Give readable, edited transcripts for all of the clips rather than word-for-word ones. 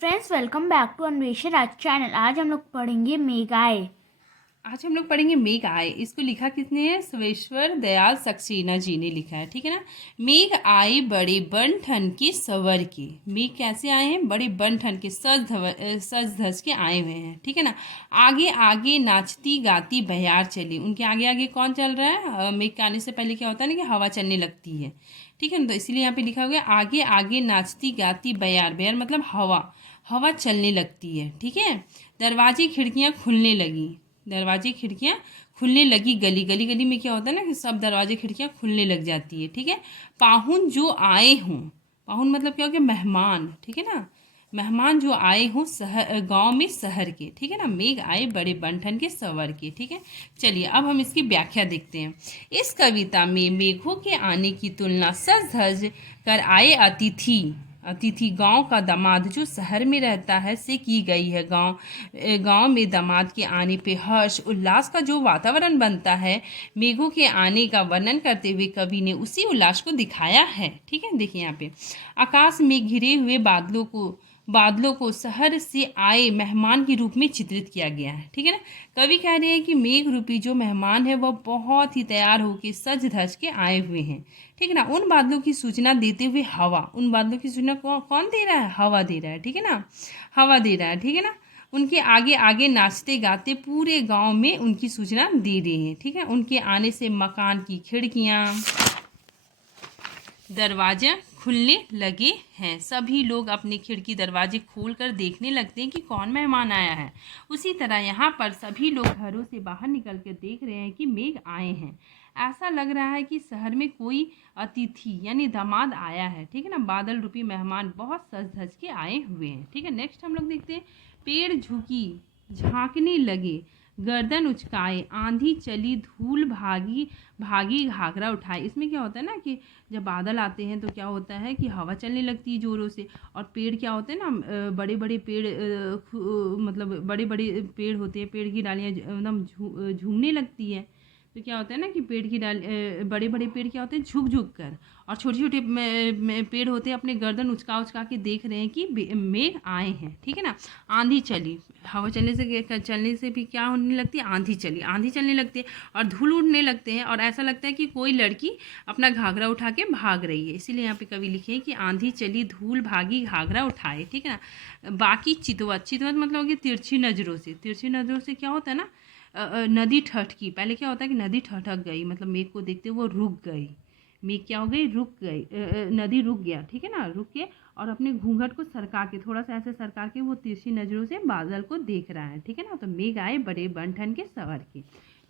Friends, welcome back to अन्वेषण राज channel. आज हम लोग पढ़ेंगे मेघाए। मेघ आए। इसको लिखा किसने है? सुरेश्वर दयाल सक्सेना जी ने लिखा है, ठीक है ना। मेघ आए बड़े बन ठन के सवर के। मेघ कैसे आए हैं? बड़े बन ठन के, सज धज के आए हुए हैं, ठीक है ना। आगे आगे नाचती गाती बयार चली। उनके आगे आगे कौन चल रहा है? मेघ के आने से पहले क्या होता है ना कि हवा चलने लगती है, ठीक है ना। तो इसीलिए यहाँ पे लिखा हुआ है आगे आगे नाचती गाती बयार। बयार मतलब हवा, हवा चलने लगती है, ठीक है। दरवाजे खिड़कियाँ खुलने लगी। दरवाजे खिड़कियाँ खुलने लगी। गली गली गली में क्या होता है ना कि सब दरवाजे खिड़कियाँ खुलने लग जाती है, ठीक है। पाहुन जो आए हों। पाहुन मतलब क्या हो गया? मेहमान, ठीक है ना। मेहमान जो आए हों शहर गांव में शहर के, ठीक है ना। मेघ आए बड़े बनठन के सवर के, ठीक है। चलिए अब हम इसकी व्याख्या देखते हैं। इस कविता में मेघों के आने की तुलना सज धज कर आए अतिथि अतिथि गांव का दामाद जो शहर में रहता है से की गई है। गांव में दामाद के आने पे हर्ष उल्लास का जो वातावरण बनता है, मेघों के आने का वर्णन करते हुए कवि ने उसी उल्लास को दिखाया है, ठीक है। देखिए यहाँ पे आकाश में घिरे हुए बादलों को शहर से आए मेहमान के रूप में चित्रित किया गया है, ठीक है ना। कवि कह रहे हैं कि मेघ रूपी जो मेहमान है वह बहुत ही तैयार होकर सज धज के आए हुए हैं, ठीक है ना। उन बादलों की सूचना देते हुए हवा, उन बादलों की सूचना कौन दे रहा है? हवा दे रहा है, ठीक है ना। हवा दे रहा है, ठीक है ना। उनके आगे आगे नाचते गाते पूरे गांव में उनकी सूचना दे रहे हैं, ठीक है। उनके आने से मकान की खिड़कियां दरवाजे खुलने लगे हैं। सभी लोग अपने खिड़की दरवाजे खोल कर देखने लगते हैं कि कौन मेहमान आया है। उसी तरह यहाँ पर सभी लोग घरों से बाहर निकल कर देख रहे हैं कि मेघ आए हैं। ऐसा लग रहा है कि शहर में कोई अतिथि यानी दामाद आया है, ठीक है ना। बादल रूपी मेहमान बहुत सज धज के आए हुए हैं, ठीक है। नेक्स्ट हम लोग देखते हैं। पेड़ झुकी झांकने लगे, गर्दन उचकाए, आंधी चली धूल भागी भागी घाघरा उठाए। इसमें क्या होता है ना कि जब बादल आते हैं तो क्या होता है कि हवा चलने लगती है ज़ोरों से। और पेड़ क्या होते हैं ना, बड़े बड़े पेड़, मतलब बड़े बड़े पेड़ होते हैं, पेड़ की डालियाँ एकदम झूमने लगती है। तो क्या होता है ना कि पेड़ की बड़े बड़े पेड़ क्या होते हैं? झुक झुक कर। और छोटे छोटे पेड़ होते हैं अपने गर्दन उचका उचका के देख रहे हैं कि मेघ आए हैं, ठीक है ना। आंधी चली, हवा चलने से भी क्या होने लगती है? आंधी चली, आंधी चलने लगती है और धूल उड़ने लगते हैं और ऐसा लगता है कि कोई लड़की अपना घाघरा उठा के भाग रही है। इसीलिए यहाँ पे कवि लिखे हैं कि आंधी चली धूल भागी घाघरा उठाए, ठीक है ना। बाकी चितवत, चितवत मतलब होगी तिरछी नज़रों से। तिरछी नज़रों से क्या होता है ना, नदी ठठकी। पहले क्या होता है कि नदी ठठक गई, मतलब मेघ को देखते वो रुक गई। मेघ क्या हो गई? रुक गई। नदी रुक गया, ठीक है ना, रुक के और अपने घूंघट को सरका के, थोड़ा सा ऐसे सरका के वो तिरछी नज़रों से बादल को देख रहा है, ठीक है ना। तो मेघ आए बड़े बन ठन के सवर के,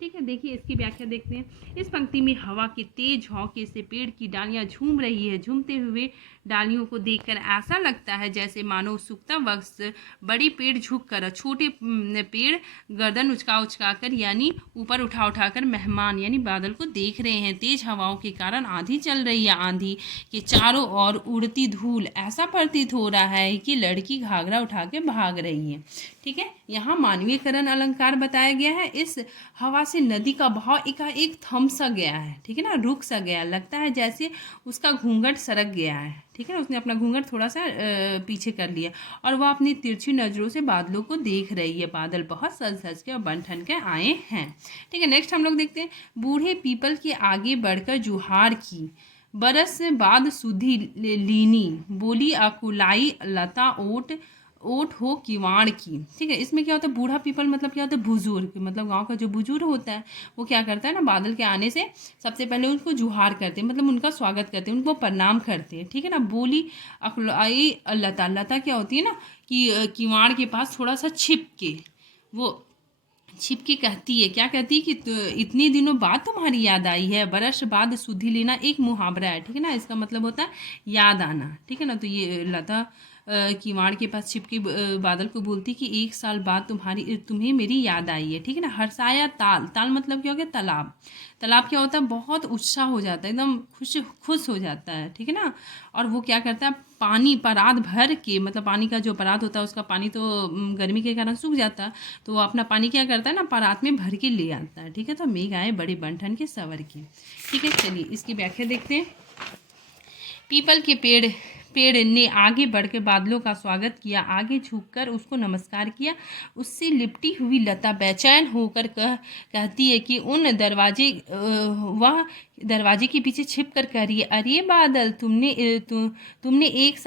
ठीक है। देखिए इसकी व्याख्या देखते हैं। इस पंक्ति में हवा के तेज झोंके से पेड़ की डालियां झूम रही है। झूमते हुए डालियों को देखकर ऐसा लगता है जैसे मानो सूखता वक्त बड़े पेड़ झुक कर, छोटे पेड़ गर्दन उचका उचका कर यानी ऊपर उठा उठा कर मेहमान यानी बादल को देख रहे हैं। तेज हवाओं के कारण आंधी चल रही है। आंधी के चारों ओर उड़ती धूल, ऐसा प्रतीत हो रहा है कि लड़की घाघरा उठा के भाग रही है, ठीक है। यहाँ मानवीयकरण अलंकार बताया गया है। इस हवा से नदी का बहाव एकाएक थम सा गया है, ठीक है ना, रुक सा गया। लगता है जैसे उसका घूंघट सरक गया है, ठीक है ना। उसने अपना घूंघट थोड़ा सा पीछे कर लिया और वह अपनी तिरछी नज़रों से बादलों को देख रही है। बादल बहुत सज सज के और बन ठन के आए हैं, ठीक है। नेक्स्ट हम लोग देखते हैं। बूढ़े पीपल के आगे बढ़कर जुहार की, बरस बाद सुधी लीनी, बोली अकुलाई लता ओट ओट हो किवाड़ की, ठीक है। इसमें क्या होता है? बूढ़ा पीपल मतलब क्या होता है? बुजुर्ग, मतलब गांव का जो बुजुर्ग होता है वो क्या करता है ना, बादल के आने से सबसे पहले उनको जुहार करते हैं, मतलब उनका स्वागत करते हैं, उनको प्रणाम करते हैं, ठीक है ना। बोली अकुलाई लता, लता क्या होती है ना कि किवाड़ के पास थोड़ा सा छिप के वो छिपके कहती है, क्या कहती है कि इतने दिनों बाद तुम्हारी याद आई है। बरस बाद सुधी लेना एक मुहावरा है, ठीक है ना। इसका मतलब होता है याद आना, ठीक है ना। तो ये लता किवाड़ के पास छिपके बादल को बोलती कि एक साल बाद तुम्हें मेरी याद आई है, ठीक है ना। हर्षाया ताल, ताल मतलब क्या हो गया? तालाब। तालाब क्या होता है? बहुत उत्साह हो जाता है, एकदम खुश खुश हो जाता है, ठीक है ना। और वो क्या करता है? पानी परात भर के, मतलब पानी का जो परात होता है उसका पानी तो गर्मी के कारण सूख जाता है, तो वो अपना पानी क्या करता है ना, परात में भर के ले आता है, ठीक है। तो मेघ आए बड़े बन के सवर के, ठीक है। चलिए इसकी व्याख्या देखते हैं। पीपल के पेड़ पेड़ ने आगे बढ़कर बादलों का स्वागत किया, आगे झुककर उसको नमस्कार किया। उससे लिपटी हुई लता बेचैन होकर कहती है कि वह दरवाजे के पीछे छिप कर कह रही है, अरे बादल, तुम्हें 1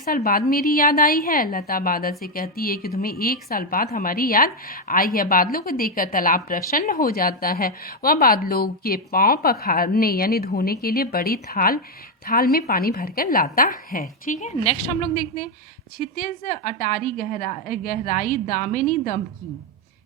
साल बाद मेरी याद आई है। लता बादल से कहती है कि तुम्हें 1 साल बाद हमारी याद आई है। बादलों को देखकर तालाब प्रसन्न हो जाता है। वह बादलों के पांव पखारने यानी धोने के लिए बड़ी थाल में पानी भरकर लाता है। ठीक है, नेक्स्ट हम लोग देखते हैं क्षितिज अटारी गहराई दामिनी दम की।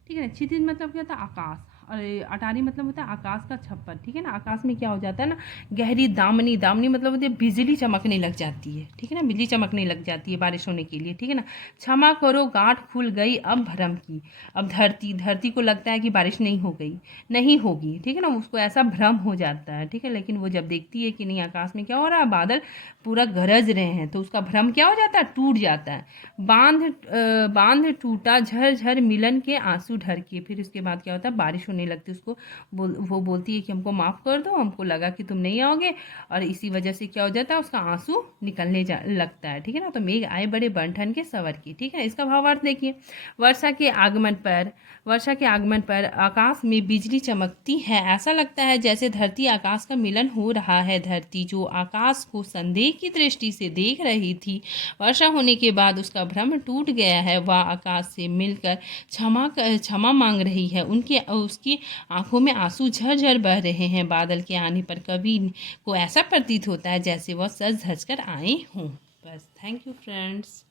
ठीक है ना, क्षितिज मतलब क्या होता है, आकाश, और अटारी मतलब होता है आकाश का छप्पर। ठीक है ना, आकाश में क्या हो जाता है ना, गहरी दामनी मतलब होती है बिजली चमकने लग जाती है। ठीक है ना, बिजली चमकने लग जाती है बारिश होने के लिए। ठीक है ना, क्षमा करो गांठ खुल गई अब भरम की। अब धरती को लगता है कि बारिश नहीं होगी। ठीक है ना, उसको ऐसा भ्रम हो जाता है। ठीक है, लेकिन वो जब देखती है कि नहीं आकाश में क्या हो रहा है, बादल पूरा गरज रहे हैं, तो उसका भ्रम क्या हो जाता है, टूट जाता है। बांध टूटा झर मिलन के आंसू ढर के। फिर उसके बाद क्या होता है, बारिश होने लगती है। वो बोलती है कि हमको माफ़ कर दो, हमको लगा कि तुम नहीं आओगे, और इसी वजह से क्या हो जाता है, उसका आंसू निकलने लगता है। ठीक है ना, तो मेघ आए बड़े बन के सवर की। ठीक है, इसका भावार्थ देखिए, वर्षा के आगमन पर आकाश में बिजली चमकती है। ऐसा लगता है जैसे धरती आकाश का मिलन हो रहा है। धरती जो आकाश को संदेह की दृष्टि से देख रही थी, वर्षा होने के बाद उसका भ्रम टूट गया है। वह आकाश से मिलकर क्षमा मांग रही है। उसकी आंखों में आंसू झरझर बह रहे हैं। बादल के आने पर कवि को ऐसा प्रतीत होता है जैसे वह सज धज कर आए हों। बस, थैंक यू फ्रेंड्स।